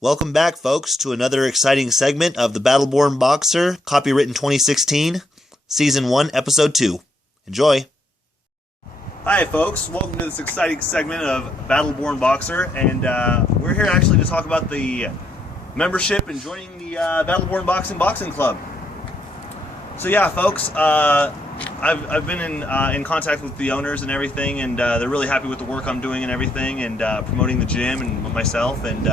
Welcome back, folks, to another exciting segment of The Battleborn Boxer, copywritten 2016, Season 1, Episode 2. Enjoy! Hi, folks. Welcome to this exciting segment of Battleborn Boxer, and we're here actually to talk about the membership and joining the Battleborn Boxing Club. So yeah, folks, I've been in contact with the owners and everything, and they're really happy with the work I'm doing and everything, and promoting the gym and myself, and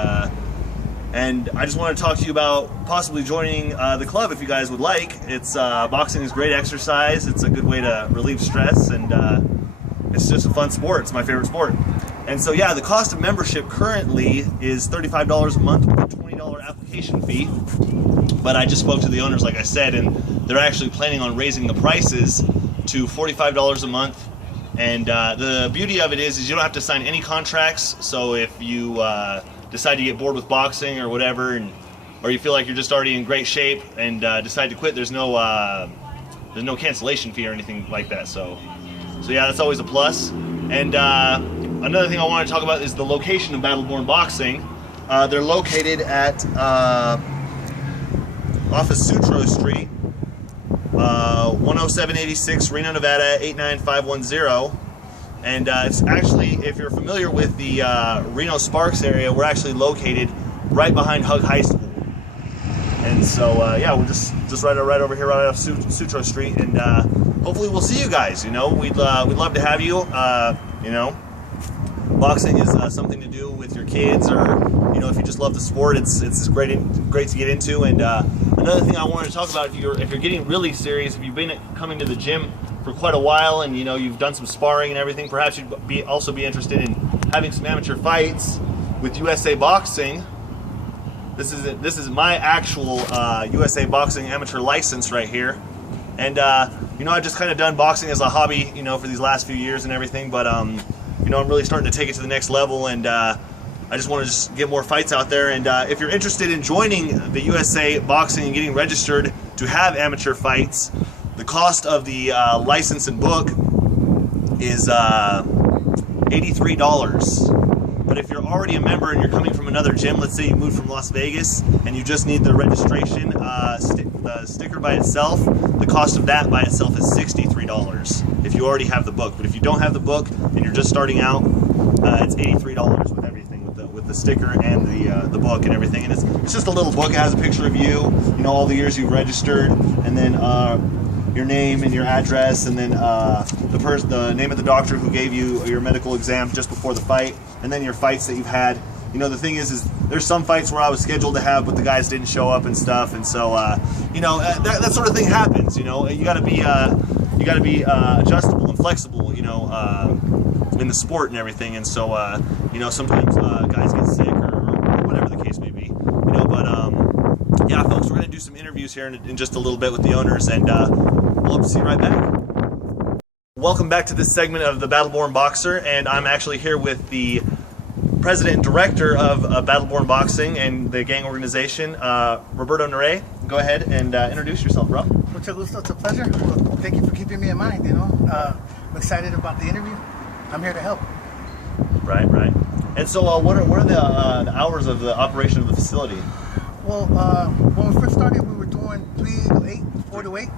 I just want to talk to you about possibly joining the club if you guys would like. It's boxing is great exercise. It's a good way to relieve stress, and it's just a fun sport. It's my favorite sport. And so yeah, the cost of membership currently is $35 a month with a $20 application fee. But I just spoke to the owners, like I said, and they're actually planning on raising the prices to $45 a month. And the beauty of it is you don't have to sign any contracts. So if you decide to get bored with boxing or whatever, or you feel like you're just already in great shape and decide to quit, there's no cancellation fee or anything like that. So yeah, that's always a plus. And another thing I want to talk about is the location of Battleborn Boxing. They're located at off of Sutro Street, 10786 Reno, Nevada 89510. And it's actually, if you're familiar with the Reno Sparks area, we're actually located right behind Hug High School. And so yeah, we're just right over here, right off Sutro Street, and hopefully we'll see you guys. You know, we'd love to have you. You know, boxing is something to do with your kids, or you know, if you just love the sport, it's great to get into. And another thing I wanted to talk about, if you're getting really serious, if you've been coming to the gym for quite a while, and you know you've done some sparring and everything, perhaps you'd also be interested in having some amateur fights with USA Boxing. This is my actual USA Boxing amateur license right here, and you know, I've just kind of done boxing as a hobby, you know, for these last few years and everything, but you know, I'm really starting to take it to the next level, and I just want to just get more fights out there. And if you're interested in joining the USA Boxing and getting registered to have amateur fights, the cost of the license and book is $83. But if you're already a member and you're coming from another gym, let's say you moved from Las Vegas and you just need the registration, the sticker by itself, the cost of that by itself is $63 if you already have the book. But if you don't have the book and you're just starting out, it's $83 with everything, with the sticker and the book and everything. And it's just a little book. It has a picture of you, you know, all the years you've registered, and then your name and your address, and then the name of the doctor who gave you your medical exam just before the fight, and then your fights that you've had. You know, the thing is there's some fights where I was scheduled to have, but the guys didn't show up and stuff, and so you know, that sort of thing happens. You know, you got to be adjustable and flexible, you know, in the sport and everything. And so you know, sometimes guys get sick or whatever the case may be. You know, but yeah, folks, we're gonna do some interviews here in just a little bit with the owners, and we'll hope to see you right back. Welcome back to this segment of the Battleborn Boxer, and I'm actually here with the president and director of Battleborn Boxing and the gang organization, Roberto Nere. Go ahead and introduce yourself, bro. Mucho gusto. It's a pleasure. Well, thank you for keeping me in mind. You know, I'm excited about the interview. I'm here to help. Right. And so, what are the hours of the operation of the facility? Well, when we first started, we were doing 3 to 8, 4 to 8.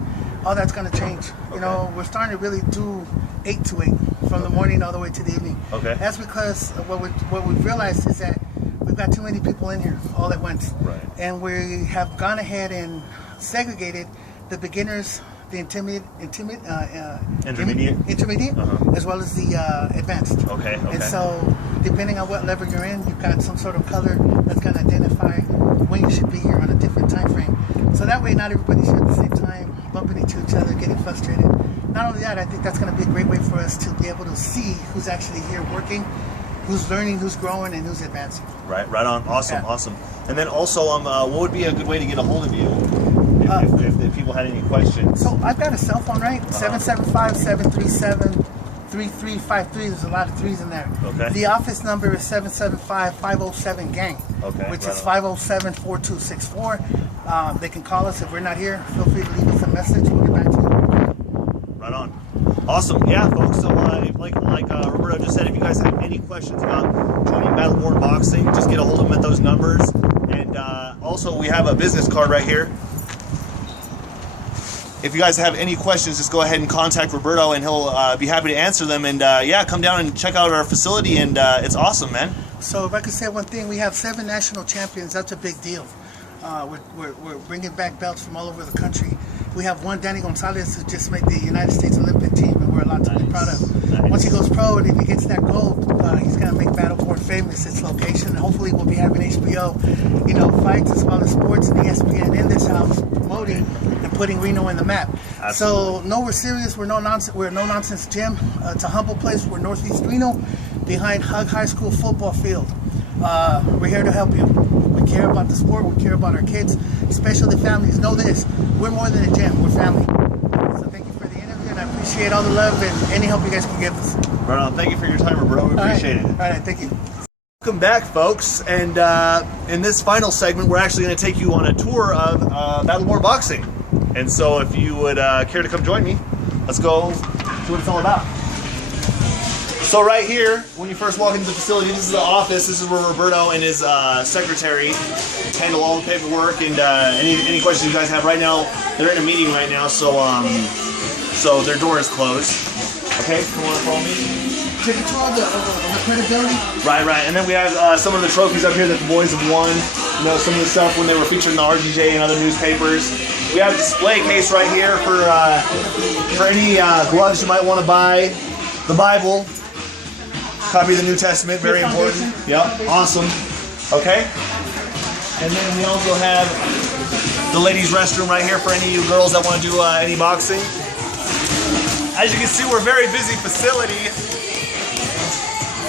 All that's going to change. You know, we're starting to really do 8 to 8 from the morning all the way to the evening. Okay. That's because what we've realized is that we've got too many people in here all at once. Right. And we have gone ahead and segregated the beginners, the intermediate, as well as the advanced. Okay. And so, depending on what level you're in, you've got some sort of color that's going to identify when you should be here on a different time frame. So that way, not everybody's here at the same time, bumping into each other, getting frustrated. Not only that, I think that's going to be a great way for us to be able to see who's actually here working, who's learning, who's growing, and who's advancing. Right on. Awesome, yeah. Awesome. And then also, what would be a good way to get a hold of you if people had any questions? So I've got a cell phone, right? 775-737-3353. There's a lot of threes in there. Okay. The office number is 775-507-GANG, which is 507-4264. They can call us if we're not here. Feel free to leave us a message. We'll get back to you. Right on. Awesome. Yeah, folks. So, like Roberto just said, if you guys have any questions about joining Battleborn Boxing, just get a hold of them at those numbers. also we have a business card right here. If you guys have any questions, just go ahead and contact Roberto, and he'll be happy to answer them. And yeah, come down and check out our facility, and it's awesome, man. So if I could say one thing, we have 7 national champions. That's a big deal. We're bringing back belts from all over the country. We have one, Danny Gonzalez, who just made the United States Olympic team, and we're a lot to be proud of. Nice. Once he goes pro, and if he gets that gold, he's going to make Battleborn famous, its location. And hopefully we'll be having HBO, fights as well as sports, and ESPN in this house promoting and putting Reno in the map. Absolutely. So, no, we're serious. We're no nonsense. We're a no-nonsense gym. It's a humble place. We're Northeast Reno, behind Hug High School football field. We're here to help you. We care about the sport. We care about our kids, especially the families. Know this: we're more than a gym. We're family. So thank you for the interview, and I appreciate all the love and any help you guys can give us. Right on. Thank you for your time, Roberto. We appreciate it. All right, thank you. Welcome back, folks. And in this final segment, we're actually going to take you on a tour of Battleborn Boxing. And so, if you would care to come join me, let's go see what it's all about. So right here, when you first walk into the facility, this is the office. This is where Roberto and his secretary handle all the paperwork and any questions you guys have. Right now, they're in a meeting right now, so their door is closed. Okay, you want to follow me? Take a tour of the credibility. Right. And then we have some of the trophies up here that the boys have won. Some of the stuff when they were featured in the RGJ and other newspapers. We have a display case right here for any gloves you might want to buy. The Bible. Copy of the New Testament, very important. Yep, awesome. Okay. And then we also have the ladies' restroom right here for any of you girls that want to do any boxing. As you can see, we're a very busy facility.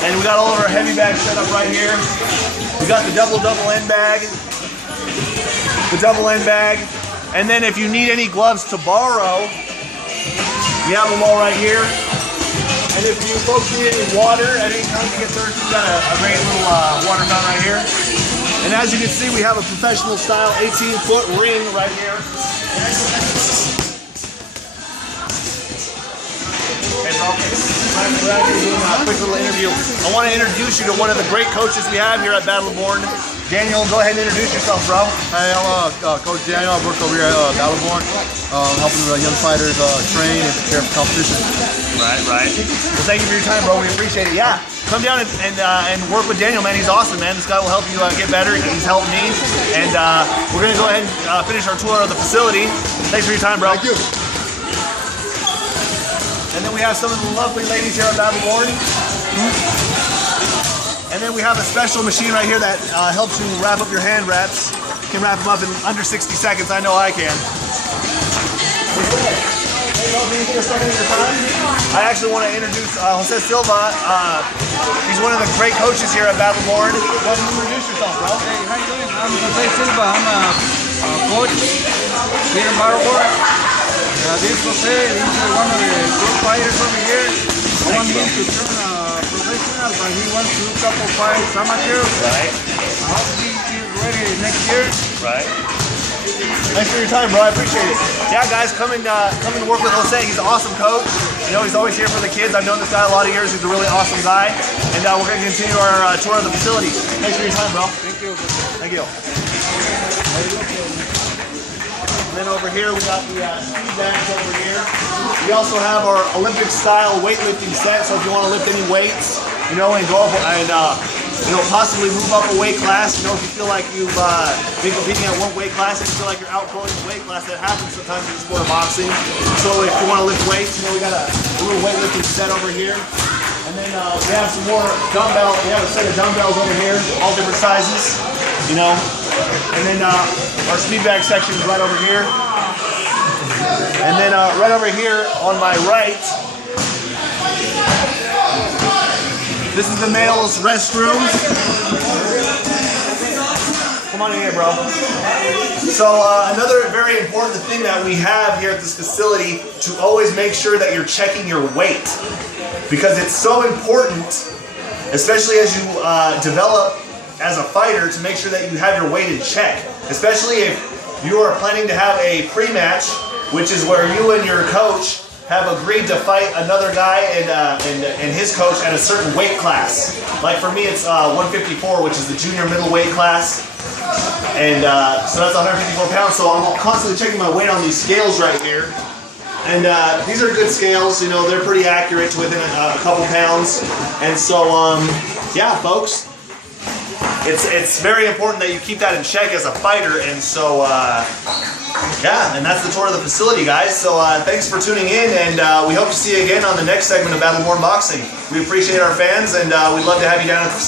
And we got all of our heavy bags set up right here. We got the double end bag. The double end bag. And then if you need any gloves to borrow, we have them all right here. And if you folks need any water at any time you get thirsty, we've got a great little water gun right here. And as you can see, we have a professional style 18-foot ring right here. Okay, bro. We're actually doing a quick little interview. I want to introduce you to one of the great coaches we have here at Battleborn. Daniel, go ahead and introduce yourself, bro. Hi, I'm Coach Daniel. I work over here at Battleborn, helping the young fighters train and prepare for competition. Right. Well, thank you for your time, bro. We appreciate it. Yeah, come down and work with Daniel, man. He's awesome, man. This guy will help you get better. He's helped me. And we're going to go ahead and finish our tour of the facility. Thanks for your time, bro. Thank you. And then we have some of the lovely ladies here at Battleborn. And then we have a special machine right here that helps you wrap up your hand wraps. You can wrap them up in under 60 seconds. I know I can. I actually want to introduce Jose Silva. He's one of the great coaches here at Battleborn. Go ahead and introduce yourself, bro. Hey, how you doing? I'm Jose Silva. I'm a coach here in Battleborn. This Jose is one of the good fighters over here. I want him to turn professional, but he wants to do a couple fights amateur. Right. I hope he's ready next year. Right. Thanks for your time, bro. I appreciate it. Yeah, guys, come and work with Jose. He's an awesome coach. He's always here for the kids. I've known this guy a lot of years. He's a really awesome guy. And we're going to continue our tour of the facility. Thanks for your time, bro. Thank you. Thank you. And then over here, we got the speed bags over here. We also have our Olympic-style weightlifting set. So if you want to lift any weights, and go up and possibly move up a weight class. If you feel like you've been competing at one weight class and you feel like you're outgrowing the weight class, that happens sometimes in the sport of boxing. So if you want to lift weights, we got a little weightlifting set over here. And then we have some more dumbbells. We have a set of dumbbells over here, all different sizes, And then our speed bag section is right over here. And then right over here on my right, this is the male's restrooms. Come on in here, bro. So another very important thing that we have here at this facility to always make sure that you're checking your weight, because it's so important, especially as you develop as a fighter, to make sure that you have your weight in check, especially if you are planning to have a pre-match, which is where you and your coach have agreed to fight another guy and his coach at a certain weight class. Like for me, it's 154, which is the junior middleweight class. And so that's 154 pounds. So I'm constantly checking my weight on these scales right here. And these are good scales. You know, they're pretty accurate to within a couple pounds. And so, yeah, folks. It's very important that you keep that in check as a fighter, and so yeah, and that's the tour of the facility, guys. So thanks for tuning in, and we hope to see you again on the next segment of Battleborn Boxing. We appreciate our fans, and we'd love to have you down at the facility.